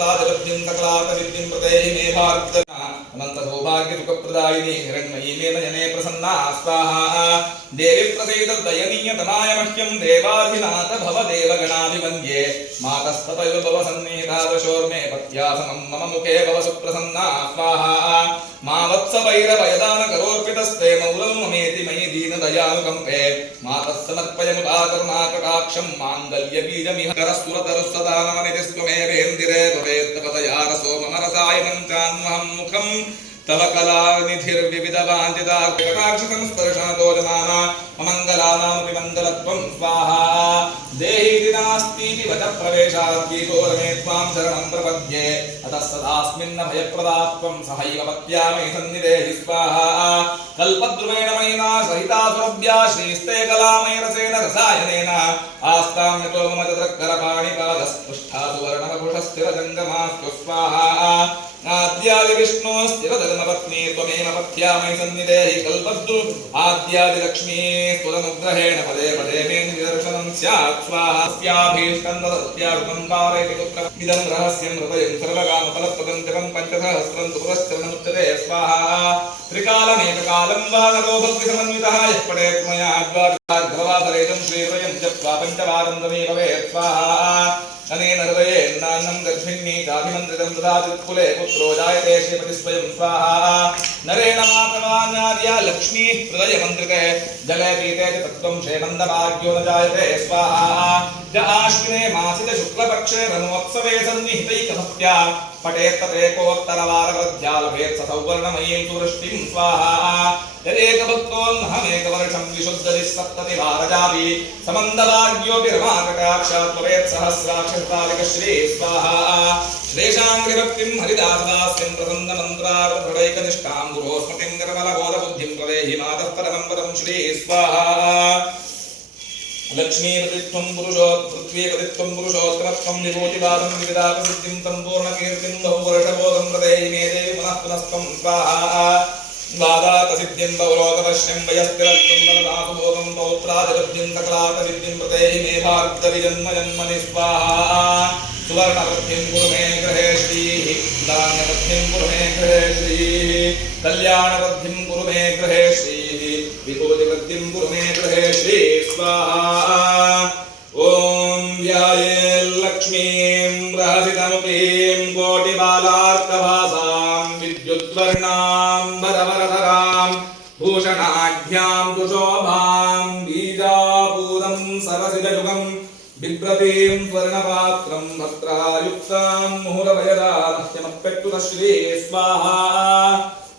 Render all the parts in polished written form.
पौत्रादिलब्धिं सकलातविद्धिं प्रदेहि मे भारतना अनंत सौभाग्य सुखप्रदायिनी हिरण्मयी मे नयने प्रसन्ना स्वाहा देवी प्रसीद दयनीय तमाय मह्यं देवाधिनाथ भव देवगणाभिवन्द्ये मातस्ततैव भव सन्निधा दशोर्मे पत्या समं मम मुखे भव सुप्रसन्ना स्वाहा मा वत्स वैरवयदान करोर्पितस्ते मौलं ममेति मयि दीनदयानुकम्पे मातः समर्पय मुदाकरुणाकटाक्षं माङ्गल्यबीजमिह करस्तुरतरुस्सदा नमनिधिस्त्वमेवेन्दिरे त्ववेत्तपतया रसो मम रसायनं चान्वहं मुखं तव कलानिधिर्विविधवाञ्छिता कटाक्षसंस्पर्शतो जनाना मङ्गलानामपि मङ्गलत्वं स्वाहा देहि नास्तीति वचः प्रवेशात् गीतो रमे त्वां शरणं प्रपद्ये अतः सदास्मिन्न भयप्रदात्वं सहैव पत्या मे सन्निधेहि स्वाहा कल्पद्रुमेण मयिना सहिता सुरभ्या श्रीस्ते कलामयरसेन रसायनेन आस्तां यतो मम चतुर्करपाणिपादस्पृष्ठा सुवर्णवपुषस्थिरजङ्गमास्तु स्वाहा आद्यादि विष्णु स्थिरधर्मपत्नी त्वमेव पथ्या मयि सन्निधेहि कल्पद्रु आद्यादि लक्ष्मी स्तुरनुग्रहेण पदे पदे मे निदर्शनं स्यात् स्वाहा स्याभीष्टं ददत्यारुतं कारयति पुत्र इदं रहस्यं हृदयं सर्वकामफलप्रदं जगं पञ्चसहस्रं तु पुरश्चरणमुच्यते स्वाहा त्रिकालमेककालं वा नरो भक्तिसमन्वितः यः पठेत् मया द्वादशवादरेतं श्रीहृदयं जप्त्वा पञ्चवारं तमे भवेत् स्वाहा अनेन हृदयेन्नान्नं गर्भिण्ये चाभिमन्त्रितं ददातित्कुले पुत्रो जायते श्रीपति स्वयं स्वाहा नरेण मातवान्यार्या लक्ष्मी हृदयमन्त्रिते जले पीते च तत्त्वं क्षेमन्दभाग्यो न जायते स्वाहा ज आश्विने मासिक शुक्लपक्षे रनोत्सवे सन्निहितैकभक्त्या पठेत्ततेकोत्तरवारवृद्ध्या लभेत् स सौवर्णमयीं सुवृष्टिं स्वाहा यदेकभक्तोऽहमेकवर्षं विशुद्धरिः सप्ततिवारजापि समन्दभाग्योऽपि रमाकटाक्षात् भवेत् सहस्राक्षरतालिकश्री स्वाहा श्रेषाङ्घ्रिभक्तिं हरिदासदास्यं प्रसन्नमन्त्रार्थदृढैकनिष्ठां गुरो स्मृतिं निर्मलबोधबुद्धिं प्रदेहि मातः परमं पदं श्री स्वाहा लक्ष्मीपतित्वं पुरुषो पृथ्वीपतित्वं पुरुषोत्तमत्वं विभूतिवादं विविधापसिद्धिं सम्पूर्णकीर्तिं बहुवर्षबोधं प्रदेहि मे देवि पुनः पुनस्त्वं स्वाहा वादातसिद्धिं बहुलोकपश्यं वयस्तिरत्वं बलदासुबोधं पौत्रादिलब्धिं सकलातसिद्धिं प्रदेहि मे भार्गविजन्मजन्मनि स्वाहा सुवर्णवृद्धिं कुरु मे गृहे श्रीः धान्यवृद्धिं कुरु मे गृहे श्रीः कल्याणवृद्धिं कुरु मे गृहे श्रीः विभूतिवृद्धिं कुरु मे गृहे श्री स्वाहा ॐ ध्यायेल्लक्ष्मीं रहसितमुखीं कोटिबालार्कभासां विद्युद्वर्णां वरवरधरां भूषणाढ्यां सुशोभां बीजापूतं सरसिजयुगं बिभ्रतीं स्वर्णपात्रं भक्त्रायुक्तां मुहुरभयदानह्यमप्यक्तुत श्री स्वाहा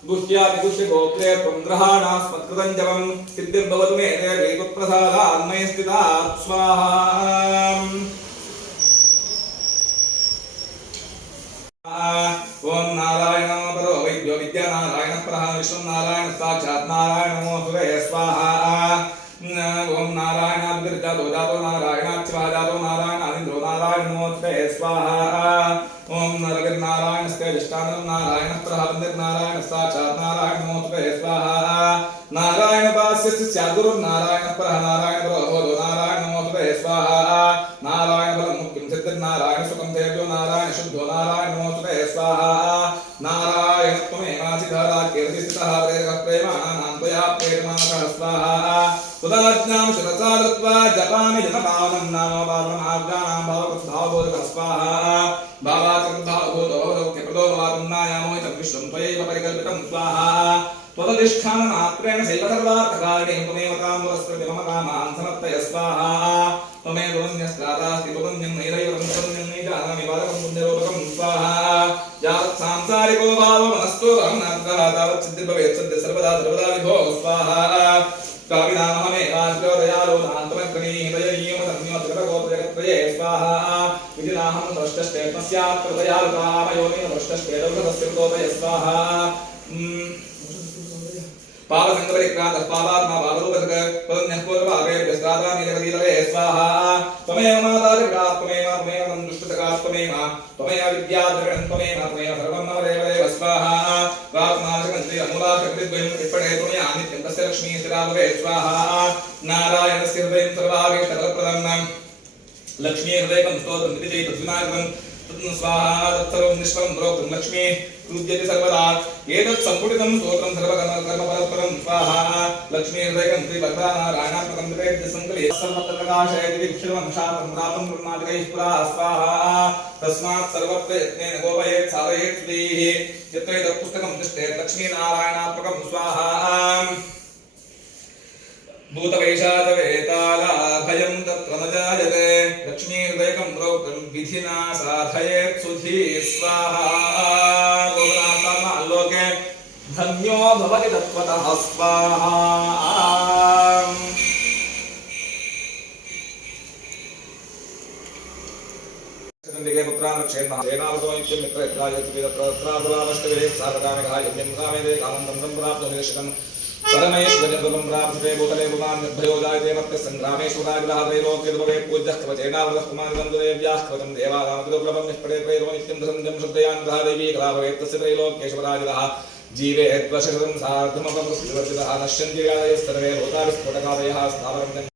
गुह्यादिगुह्यगोप्रे त्वं ग्रहाणास्मत्कृतं जपं सिद्धिर्भवतु मे देवी त्वत्प्रसादान्मये स्थिता स्वाहा ॐ नारायण परो वैद्यो विद्यानारायण परः विश्वनारायण साक्षात् नारायण नमोऽस्तुते स्वाहा ॐ नारायणाद्विर्जातो जातो नारायणाच्वा जातो नारायणादिन्द्रो नारायण नमोऽस्तुते स्वाहा ॐ नरविर्नारायणस्ते अधिष्ठानं नारायणः परः वन्दिर्नारायण साक्षात् नारायण नमोऽस्तुते स्वाहा नारायणपास्यस्य स्याद्गुरुर्नारायणः परः नारायण परो भवतो नारायण नमोऽस्तुते स्वाहा नारायण फलं मुक्तिं सिद्धिर्नारायण सुखं तेजो नारायण शुद्धो नारायण नमोऽस्तुते स्वाहा नारायण त्वमेवासिधाराकीर्तिस्थितः प्रेरकप्रेमाणां त्वया प्रेरमाणः स्वाहा सुदाज्ञां शिरसा दत्त्वा जपामि जनपावनं नाम पावनमार्गाणां भावकृद्भावबोधकः स्वाहा भावाकृद्भावबोधोक्यप्रदो भवातुन्नायामोहितं विश्वं त्वयैव परिकल्पितं स्वाहा त्वदधिष्ठानमात्रेण सैव सर्वार्थकारिणे त्वमेव तां पुरस्कृत्य मम कामान् समर्पय स्वाहा त्वमेव पुण्यस्त्रातास्ति पुण्यं नैरैवं पुण्यं नैजानामि बालकं पुण्यरूपकं स्वाहा यावत् सांसारिको भावमनस्तो अहं तावत् सिद्धिर्भवेत् सद्य सर्वदा सर्वदा विभो स्वाहा काविनामहमेवाद्योदयालो नान्तमग्रणीदयनीयमसंयोजगतगोत्रजगत्रये स्वाहा विधिनाहं द्रष्टश्चेत्मस्यात् प्रदयालुकामयोनिन द्रष्टश्चेदवृतस्य स्वाहा पावसंगपरिक्रान्तः पावात्मा पावरूपधृक् पदन्यः पूर्वभावेभ्यस्त्रादानि जगदीतले स्वाहा त्वमेव मातापिता त्वमेव दुष्टतकात्वमेव त्वमेव विद्याद्रविणं त्वमेव सर्वं मम देवदेव स्वाहा प्राप्माशकन्ति अमूलाशक्तिद्वयं विपणे त्वमया नित्यं तस्य लक्ष्मी स्थिरा भवेत् स्वाहा नारायणस्य हृदयं सर्वाभीष्टफलप्रदं लक्ष्मी हृदयकं स्तोत्रं विधिजयितस्विनायकं स्वाहा तत्सर्वं निष्फलं प्रोक्तं लक्ष्मी पूज्यते सर्वदा एतत् सम्पुटितं स्तोत्रं सर्वकर्मफलप्रदं स्वाहा लक्ष्मी हृदयं श्रीभद्रानारायणात्मकं वेद्यसङ्कले सर्वप्रकाशयति विक्षिरं शातं प्राप्तं ब्रह्मादिकैः पुरा स्वाहा तस्मात् सर्वप्रयत्नेन गोपयेत् साधयेत् श्रीः यत्र पुस्तकं तिष्ठेत् लक्ष्मीनारायणात्मकं स्वाहा भूतवैशाचवेताला भयं तत्र न जायते लक्ष्मीहृदयकं प्रोक्तं विधिना साधयेत् सुधी स्वाहा गोपनाथालोके धन्यो भवति तत्त्वतः स्वाहा चन्द्रिके पुत्रान् रक्षेन्मः सेनावतो नित्यं मित्रयत्रायति तत्रासुरावष्टविरे साधकामिकः यज्ञं कामेदे कामं तन्त्रं प्राप्तुनिश्चितम् परमेश्वरजगं प्राप्ते भूतले पुमान् निर्भयो जायते मत्त संग्रामेश्वराग्रह त्रैलोक्यद्भवे पूज्यः कवचेनावृतः पुमान् वन्ददेव्याः कवचं देवानामतिदुर्लभं निष्पदे त्रैलो नित्यं संजं शुद्धयान् ग्रह दैवी कला भवेत् तस्य त्रैलोक्येश्वराग्रह जीवेद्वर्षशतं सार्धमपमृत्युवर्जितः नश्यन्ति व्याधयः सर्वे भूताविस्फोटकादयः स्थावरं